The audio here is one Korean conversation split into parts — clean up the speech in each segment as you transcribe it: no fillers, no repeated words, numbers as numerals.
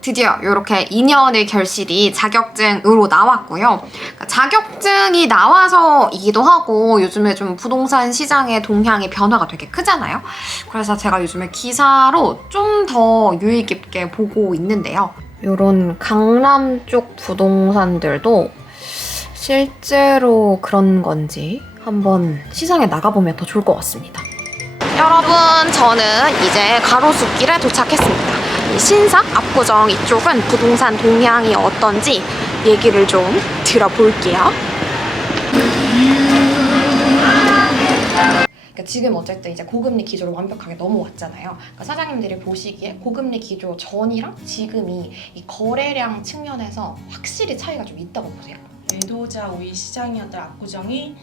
드디어 이렇게 2년의 결실이 자격증으로 나왔고요. 그러니까 자격증이 나와서이기도 하고 요즘에 좀 부동산 시장의 동향의 변화가 되게 크잖아요. 그래서 제가 요즘에 기사로 좀 더 유의 깊게 보고 있는데요. 이런 강남 쪽 부동산들도 실제로 그런 건지 한번 시장에 나가보면 더 좋을 것 같습니다. 여러분, 저는 이제 가로수길에 도착했습니다. 이 신사, 압구정 이쪽은 부동산 동향이 어떤지 얘기를 좀 들어볼게요. 그러니까 지금 어쨌든 이제 고금리 기조로 완벽하게 넘어왔잖아요. 그러니까 사장님들이 보시기에 고금리 기조 전이랑 지금이 이 거래량 측면에서 확실히 차이가 좀 있다고 보세요. 매도자 우위 시장이었던 압구정이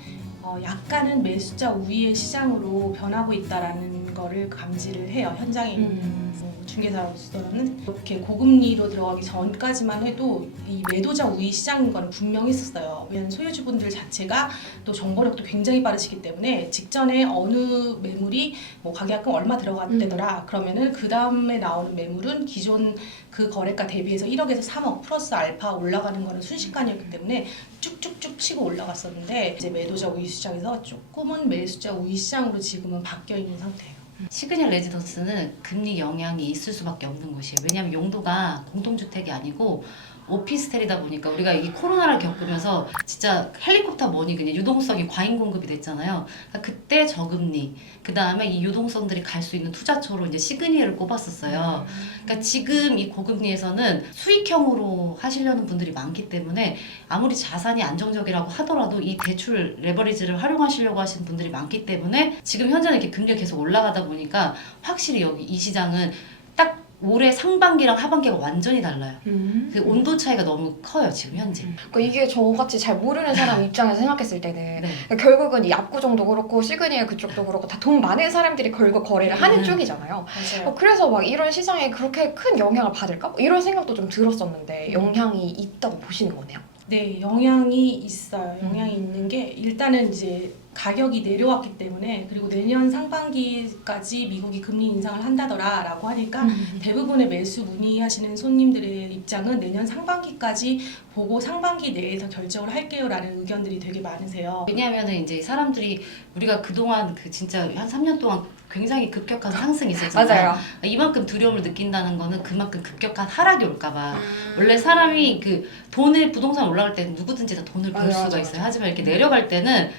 약간은 매수자 우위의 시장으로 변하고 있다라는 거를 감지를 해요. 현장에 있는 중개사로서는. 이렇게 고금리로 들어가기 전까지만 해도 이 매도자 우위 시장인 거는 분명히 있었어요. 왜냐하면 소유주분들 자체가 또 정보력도 굉장히 빠르시기 때문에 직전에 어느 매물이 뭐 가계약금 얼마 들어갔대더라 그러면은 그 다음에 나오는 매물은 기존 그 거래가 대비해서 1억에서 3억 플러스 알파 올라가는 거는 순식간이었기 때문에 쭉쭉쭉 치고 올라갔었는데 이제 매도자 우위 시장에서 조금은 매수자 우위 시장으로 지금은 바뀌어 있는 상태예요. 시그널 레지던스는 금리 영향이 있을 수밖에 없는 곳이에요. 왜냐하면 용도가 공동주택이 아니고 오피스텔이다 보니까 우리가 이 코로나를 겪으면서 진짜 헬리콥터 머니 그냥 유동성이 과잉 공급이 됐잖아요. 그러니까 그때 저금리, 그 다음에 이 유동성들이 갈 수 있는 투자처로 이제 시그니엘을 꼽았었어요. 그러니까 지금 이 고금리에서는 수익형으로 하시려는 분들이 많기 때문에 아무리 자산이 안정적이라고 하더라도 이 대출 레버리지를 활용하시려고 하시는 분들이 많기 때문에 지금 현재는 이렇게 금리가 계속 올라가다 보니까 확실히 여기 이 시장은 딱 올해 상반기랑 하반기가 완전히 달라요. 그 온도 차이가 너무 커요 지금 현재. 그러니까 이게 저같이 잘 모르는 사람 입장에서 생각했을 때는 네. 그러니까 결국은 이 압구정도 그렇고 시그니엘 그쪽도 그렇고 다 돈 많은 사람들이 결국 거래를 하는 쪽이잖아요. 맞아요. 그래서 막 이런 시장에 그렇게 큰 영향을 받을까? 이런 생각도 좀 들었었는데 영향이 있다고 보시는 거네요. 네, 영향이 있어요. 영향이 있는 게 일단은 이제 가격이 내려왔기 때문에 그리고 내년 상반기까지 미국이 금리 인상을 한다더라라고 하니까 대부분의 매수 문의하시는 손님들의 입장은 내년 상반기까지 보고 상반기 내에서 결정을 할게요라는 의견들이 되게 많으세요. 왜냐하면은 이제 사람들이 우리가 그동안 그 진짜 한 3년 동안 굉장히 급격한 상승이 있었잖아요. 맞아요. 이만큼 두려움을 느낀다는 거는 그만큼 급격한 하락이 올까봐. 원래 사람이 그 돈을 부동산 올라갈 때는 누구든지 다 돈을 벌 맞아, 수가 맞아, 있어요. 하지만 이렇게 내려갈 때는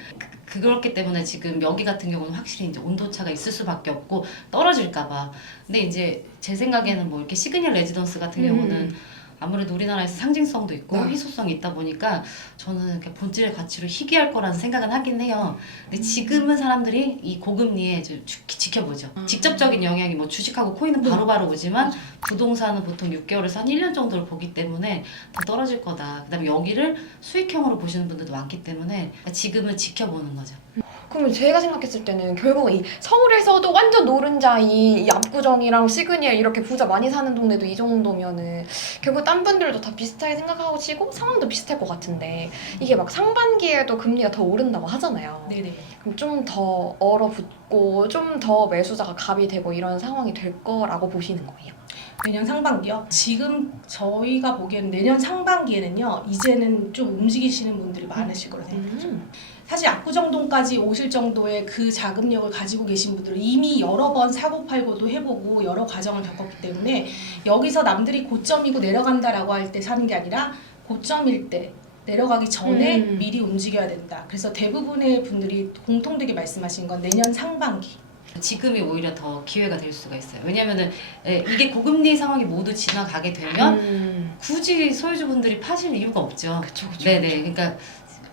그렇기 때문에 지금 여기 같은 경우는 확실히 이제 온도차가 있을 수밖에 없고 떨어질까봐. 근데 이제 제 생각에는 뭐 이렇게 시그널 레지던스 같은 경우는 아무래도 우리나라에서 상징성도 있고 희소성이 있다 보니까 저는 이렇게 본질의 가치로 희귀할 거라는 생각은 하긴 해요. 근데 지금은 사람들이 이 고금리에 지켜보죠. 직접적인 영향이 뭐 주식하고 코인은 바로바로 오지만 부동산은 보통 6개월에서 한 1년 정도를 보기 때문에 더 떨어질 거다. 그다음에 여기를 수익형으로 보시는 분들도 많기 때문에 지금은 지켜보는 거죠. 그러면 제가 생각했을 때는 결국 이 서울에서도 완전 노른자 이 압구정이랑 시그니엘 이렇게 부자 많이 사는 동네도 이 정도면은 결국 딴 분들도 다 비슷하게 생각하고 치고 상황도 비슷할 것 같은데 이게 막 상반기에도 금리가 더 오른다고 하잖아요. 네네. 그럼 좀 더 얼어붙고 좀 더 매수자가 갑이 되고 이런 상황이 될 거라고 보시는 거예요? 내년 상반기요? 지금 저희가 보기에는 내년 상반기에는요 이제는 좀 움직이시는 분들이 많으실 거라고 생각해요. 사실 압구정동까지 오실 정도의 그 자금력을 가지고 계신 분들은 이미 여러 번 사고팔고도 해보고 여러 과정을 겪었기 때문에 여기서 남들이 고점이고 내려간다라고 할 때 사는 게 아니라 고점일 때 내려가기 전에 미리 움직여야 된다. 그래서 대부분의 분들이 공통되게 말씀하신 건 내년 상반기. 지금이 오히려 더 기회가 될 수가 있어요. 왜냐면은 이게 고금리 상황이 모두 지나가게 되면 굳이 소유주분들이 파실 이유가 없죠. 그쵸. 네네. 그러니까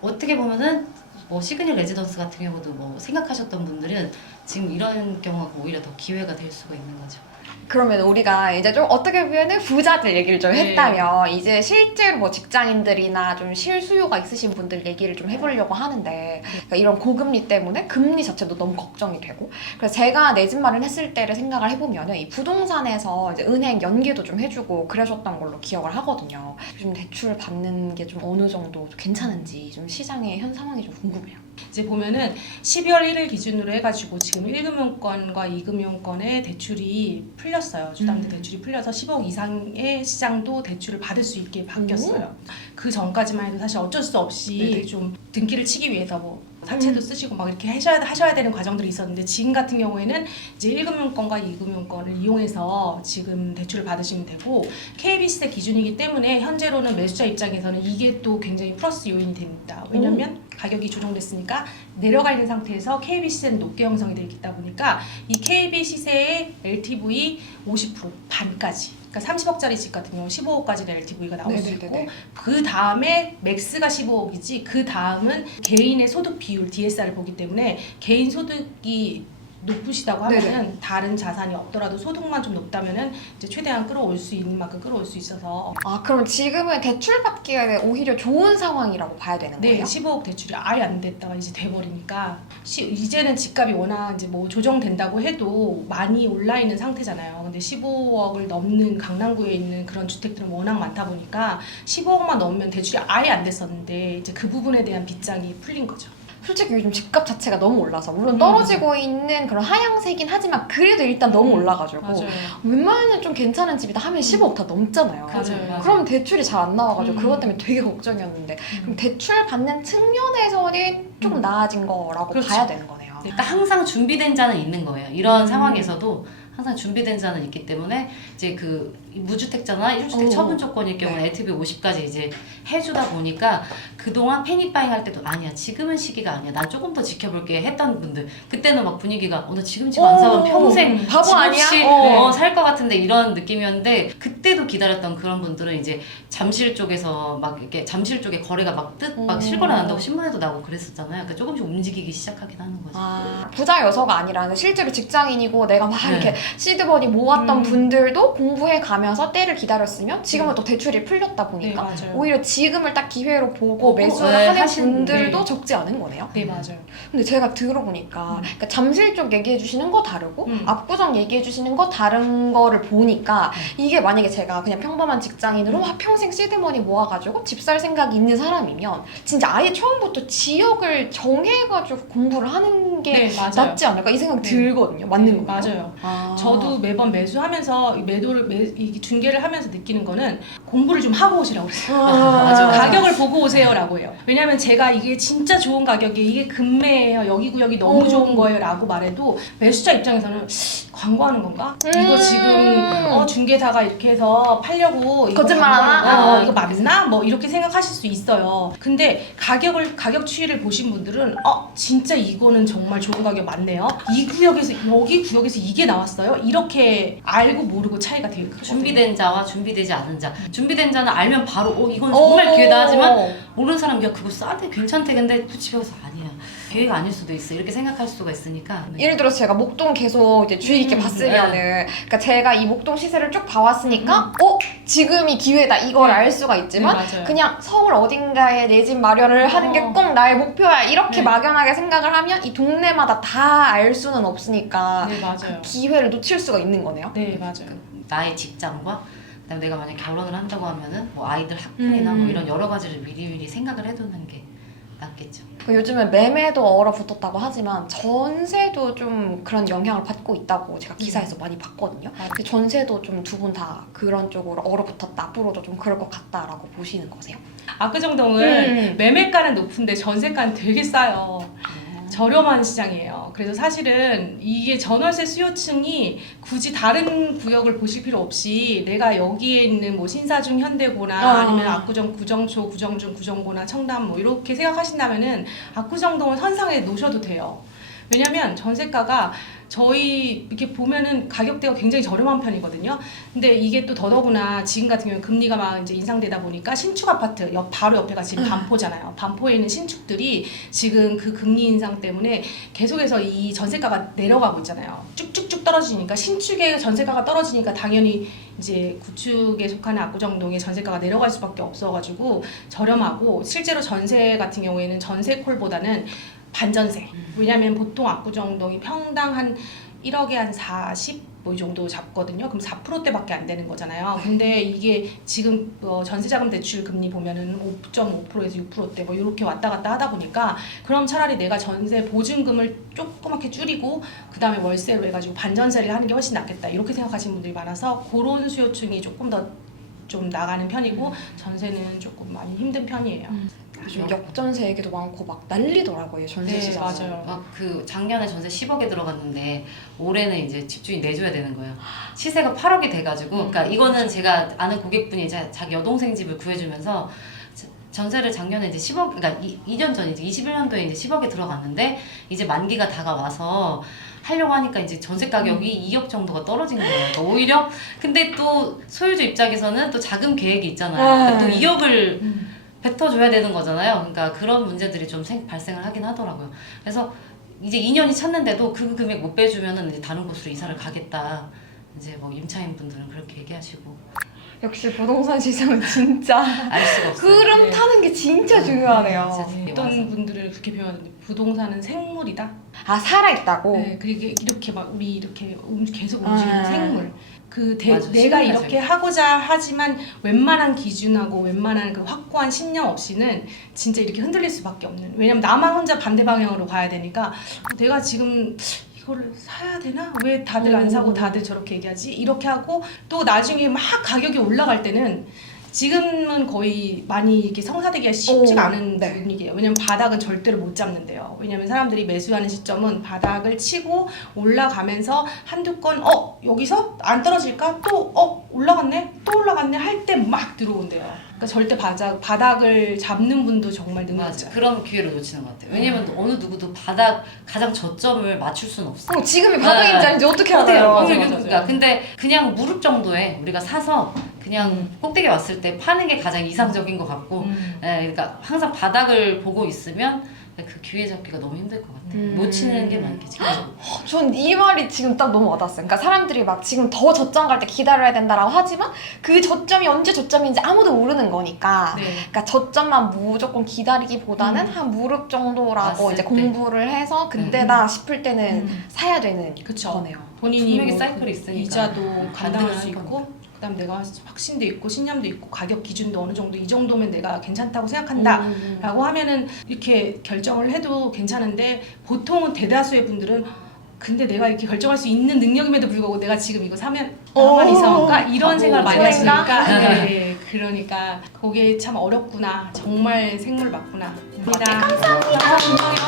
어떻게 보면은 뭐 시그널 레지던스 같은 경우도 뭐 생각하셨던 분들은 지금 이런 경우가 오히려 더 기회가 될 수가 있는 거죠. 그러면 우리가 이제 좀 어떻게 보면은 부자들 얘기를 좀 네. 했다면 이제 실제로 뭐 직장인들이나 좀 실수요가 있으신 분들 얘기를 좀 해보려고 하는데 그러니까 이런 고금리 때문에 금리 자체도 너무 걱정이 되고 그래서 제가 내 집 마련했을 때를 생각을 해보면은 이 부동산에서 이제 은행 연계도 좀 해주고 그러셨던 걸로 기억을 하거든요. 좀 대출 받는 게 좀 어느 정도 괜찮은지 좀 시장의 현 상황이 좀 궁금해요. 이제 보면은 12월 1일 기준으로 해가지고 지금 1금융권과 2금융권의 대출이 풀렸어요. 주담대 대출이 풀려서 10억 이상의 시장도 대출을 받을 수 있게 바뀌었어요. 그 전까지만 해도 사실 어쩔 수 없이 네네. 좀 등기를 치기 위해서 뭐 사채도 쓰시고 막 이렇게 하셔야 되는 과정들이 있었는데 지금 같은 경우에는 이제 1금융권과 2금융권을 이용해서 지금 대출을 받으시면 되고 KB시세 기준이기 때문에 현재로는 매수자 입장에서는 이게 또 굉장히 플러스 요인이 됩니다. 왜냐면 가격이 조정됐으니까 내려가 있는 상태에서 KB시세는 높게 형성이 되어 있다 보니까 이 KB시세의 LTV 50% 반까지, 그러니까 30억짜리 집 같은 경우 15억까지는 LTV가 나올 수 있고, 네네네네. 그 다음에 맥스가 15억이지 그 다음은 개인의 소득 비율 DSR을 보기 때문에 개인 소득이 높으시다고 하면은 네네. 다른 자산이 없더라도 소득만 좀 높다면은 이제 최대한 끌어올 수 있는 만큼 끌어올 수 있어서 아, 그럼 지금은 대출 받기에 오히려 좋은 상황이라고 봐야 되는 네, 거예요? 15억 대출이 아예 안 됐다가 이제 돼버리니까 이제는 집값이 워낙 이제 뭐 조정된다고 해도 많이 올라 있는 상태잖아요. 근데 15억을 넘는 강남구에 있는 그런 주택들은 워낙 많다 보니까 15억만 넘으면 대출이 아예 안 됐었는데 이제 그 부분에 대한 빗장이 풀린 거죠. 솔직히 요즘 집값 자체가 너무 올라서 물론 떨어지고 있는 그런 하향세긴 하지만 그래도 일단 너무 올라가지고 맞아요. 웬만하면 좀 괜찮은 집이다 하면 10억 다 넘잖아요. 맞아요. 그럼 대출이 잘 안 나와가지고 음. 그것 때문에 되게 걱정이었는데 그럼 대출 받는 측면에서는 조금 나아진 거라고 그렇죠. 봐야 되는 거네요. 그러니까 항상 준비된 자는 있는 거예요. 이런 상황에서도 항상 준비된 자는 있기 때문에 이제 그 무주택자나 1주택 처분 조건일 경우는 LTV 50까지 이제 해주다 보니까 그동안 패닉바잉 할 때도 아니야, 지금은 시기가 아니야, 난 조금 더 지켜볼게 했던 분들, 그때는 막 분위기가 나 지금 집 안 사면 평생 바보 집 아니야? 없이 살 것 같은데 이런 느낌이었는데, 그때도 기다렸던 그런 분들은 이제 잠실 쪽에서 막 이렇게 잠실 쪽에 거래가 막 실거래 난다고 신문에도 나고 그랬었잖아요. 그러니까 조금씩 움직이기 시작하긴 하는 거죠. 아, 부자 여서가 아니라 실제로 직장인이고 내가 막 네. 이렇게 시드머니 모았던 분들도 공부해 가면서 때를 기다렸으면 지금은 또 대출이 풀렸다 보니까 네, 맞아요. 오히려 지금을 딱 기회로 보고 매수를 네, 하는 하신, 분들도 네. 적지 않은 거네요. 네, 맞아요. 근데 제가 들어보니까 그러니까 잠실 쪽 얘기해 주시는 거 다르고 압구정 얘기해 주시는 거 다른 거를 보니까 이게 만약에 제가 그냥 평범한 직장인으로 막 평생 시드머니 모아가지고 집 살 생각이 있는 사람이면 진짜 아예 처음부터 지역을 정해가지고 공부를 하는 게 네, 맞아요. 낫지 않을까 이 생각 네. 들거든요. 맞는 네, 거예요? 맞아요. 아. 저도 매번 매수하면서 이 중개를 하면서 느끼는 거는 공부를 좀 하고 오시라고 그래요. 맞아. 가격을 보고 오세요라고 해요. 왜냐면 제가 이게 진짜 좋은 가격에 이게 금매예요, 여기 구역이 너무 좋은 거예요라고 말해도 매수자 입장에서는 광고하는 건가? 이거 지금 중개사가 이렇게 해서 팔려고 이거 거짓말하나? 광고하는 거, 이거 맞나? 뭐 이렇게 생각하실 수 있어요. 근데 가격 추이를 보신 분들은 진짜 이거는 정말 좋은 가격 맞네요. 이 구역에서 여기 구역에서 이게 나왔어요. 이렇게 알고 모르고 차이가 되게 크거든요. 준비된 자와 준비되지 않은 자. 준비된 자는 알면 바로 이건 정말 기회다 하지만 모르는 사람 야 그거 싸대 괜찮대 근데 그 집에 가서 아니야, 기회가 아닐 수도 있어 이렇게 생각할 수가 있으니까. 예를 들어서 제가 목동 계속 이제 주의 깊게 봤으면은 그러니까 제가 이 목동 시세를 쭉 봐왔으니까 지금이 기회다 이걸 알 수가 있지만 네, 맞아요. 그냥 서울 어딘가에 내 집 마련을 하는 게 꼭 나의 목표야 이렇게 네. 막연하게 생각을 하면 이 동네마다 다 알 수는 없으니까 네, 맞아요. 기회를 놓칠 수가 있는 거네요. 네, 맞아요. 나의 직장과 그다음에 내가 만약 결혼을 한다고 하면은 뭐 아이들 학군이나 뭐 이런 여러 가지를 미리미리 생각을 해두는 게 낫겠죠. 요즘은 매매도 얼어붙었다고 하지만 전세도 좀 그런 영향을 받고 있다고 제가 기사에서 많이 봤거든요. 근데 전세도 좀 두 분 다 그런 쪽으로 얼어붙었다, 앞으로도 좀 그럴 것 같다라고 보시는 거세요? 압구정동은 매매가는 높은데 전세가는 되게 싸요. 저렴한 시장이에요. 그래서 사실은 이게 전월세 수요층이 굳이 다른 구역을 보실 필요 없이 내가 여기에 있는 뭐 신사중 현대고나 아니면 압구정 구정초 구정중 구정고나 청담 뭐 이렇게 생각하신다면은 압구정동을 선상에 놓으셔도 돼요. 왜냐면 전세가가 저희 이렇게 보면은 가격대가 굉장히 저렴한 편이거든요. 근데 이게 또 더더구나 지금 같은 경우는 금리가 막 이제 인상되다 보니까 신축 아파트 바로 옆에가 지금 반포잖아요. 반포에 있는 신축들이 지금 그 금리 인상 때문에 계속해서 이 전세가가 내려가고 있잖아요. 쭉쭉쭉 떨어지니까 신축의 전세가가 떨어지니까 당연히 이제 구축에 속하는 압구정동의 전세가가 내려갈 수밖에 없어가지고 저렴하고, 실제로 전세 같은 경우에는 전세콜보다는 반전세. 왜냐면 보통 압구정동이 평당 한 1억에 한 40 뭐 이 정도 잡거든요. 그럼 4%대밖에 안 되는 거잖아요. 근데 이게 지금 전세자금 대출 금리 보면은 5.5%에서 6%대 뭐 이렇게 왔다 갔다 하다 보니까 그럼 차라리 내가 전세 보증금을 조그맣게 줄이고 그 다음에 월세로 해가지고 반전세를 하는 게 훨씬 낫겠다 이렇게 생각하시는 분들이 많아서 그런 수요층이 조금 더 좀 나가는 편이고 전세는 조금 많이 힘든 편이에요. 요즘 역전세 얘기도 많고 막 난리더라고요, 전세 네, 시장. 맞아요. 막 그 작년에 전세 10억에 들어갔는데 올해는 이제 집주인 내줘야 되는 거예요. 시세가 8억이 돼가지고, 그러니까 이거는 제가 아는 고객분이 이제 자기 여동생 집을 구해주면서 전세를 작년에 이제 10억, 그러니까 2년 전 이제 21년도에 이제 10억에 들어갔는데 이제 만기가 다가와서 하려고 하니까 이제 전세 가격이 2억 정도가 떨어진 거예요. 그러니까 오히려 근데 또 소유주 입장에서는 또 자금 계획이 있잖아요. 그러니까 또 2억을 뱉어줘야 되는 거잖아요. 그러니까 그런 문제들이 좀 발생을 하긴 하더라고요. 그래서 이제 2년이 찼는데도 그 금액 못 빼주면은 이제 다른 곳으로 이사를 가겠다. 이제 뭐 임차인 분들은 그렇게 얘기하시고 역시 부동산 시장은 진짜 알 수가 없어요. 흐름 네. 타는 게 진짜 중요하네요. 진짜. 어떤 분들은 그렇게 표현하는데 부동산은 생물이다. 아, 살아있다고? 네, 그게 이렇게 막 우리 이렇게 계속 움직이는 생물. 맞아, 내가 신기하죠. 이렇게 하고자 하지만 웬만한 기준하고 웬만한 그 확고한 신념 없이는 진짜 이렇게 흔들릴 수밖에 없는. 왜냐면 나만 혼자 반대 방향으로 가야 되니까 내가 지금 이거를 사야 되나? 왜 다들 안 사고 다들 저렇게 얘기하지? 이렇게 하고 또 나중에 막 가격이 올라갈 때는 지금은 거의 많이 이렇게 성사되기가 쉽지가 않은 네. 분위기예요. 왜냐면 바닥은 절대로 못 잡는데요. 왜냐면 사람들이 매수하는 시점은 바닥을 치고 올라가면서 한두 건 여기서 안 떨어질까? 또 올라갔네? 또 올라갔네? 할 때 막 들어온대요. 그러니까 절대 바닥을 잡는 분도 정말 능력자. 맞아. 그런 기회를 놓치는 것 같아요. 왜냐면 어느 누구도 가장 저점을 맞출 수는 없어. 그럼 지금이 바닥인지 아닌지 어떻게 어때요? 알아요? 맞아, 그러니까 근데 그냥 무릎 정도에 우리가 사서 그냥 꼭대기 왔을 때 파는 게 가장 이상적인 것 같고, 그러니까 항상 바닥을 보고 있으면 그 기회 잡기가 너무 힘들 것 같아요. 놓치는 게 많겠지. 전 이 말이 지금 딱 너무 와닿았어요. 그러니까 사람들이 막 지금 더 저점 갈 때 기다려야 된다라고 하지만 그 저점이 언제 저점인지 아무도 모르는 거니까. 네. 그러니까 저점만 무조건 기다리기보다는 한 무릎 정도라고 왔을 이제 때. 공부를 해서 그때다 싶을 때는 사야 되는 그쵸. 거네요. 본인이 분명히 뭐 사이클이 있으니까. 이자도 감당을 감당할 수 하니까. 있고 그다음 내가 확신도 있고 신념도 있고 가격 기준도 어느 정도 이 정도면 내가 괜찮다고 생각한다 라고 하면은 이렇게 결정을 해도 괜찮은데 보통은 대다수의 분들은 근데 내가 이렇게 결정할 수 있는 능력임에도 불구하고 내가 지금 이거 사면 가만히 있어볼까? 이런 생각을 많이 저인가? 하시니까 네, 그러니까 그게 참 어렵구나 정말 생물 맞구나 감사합니다.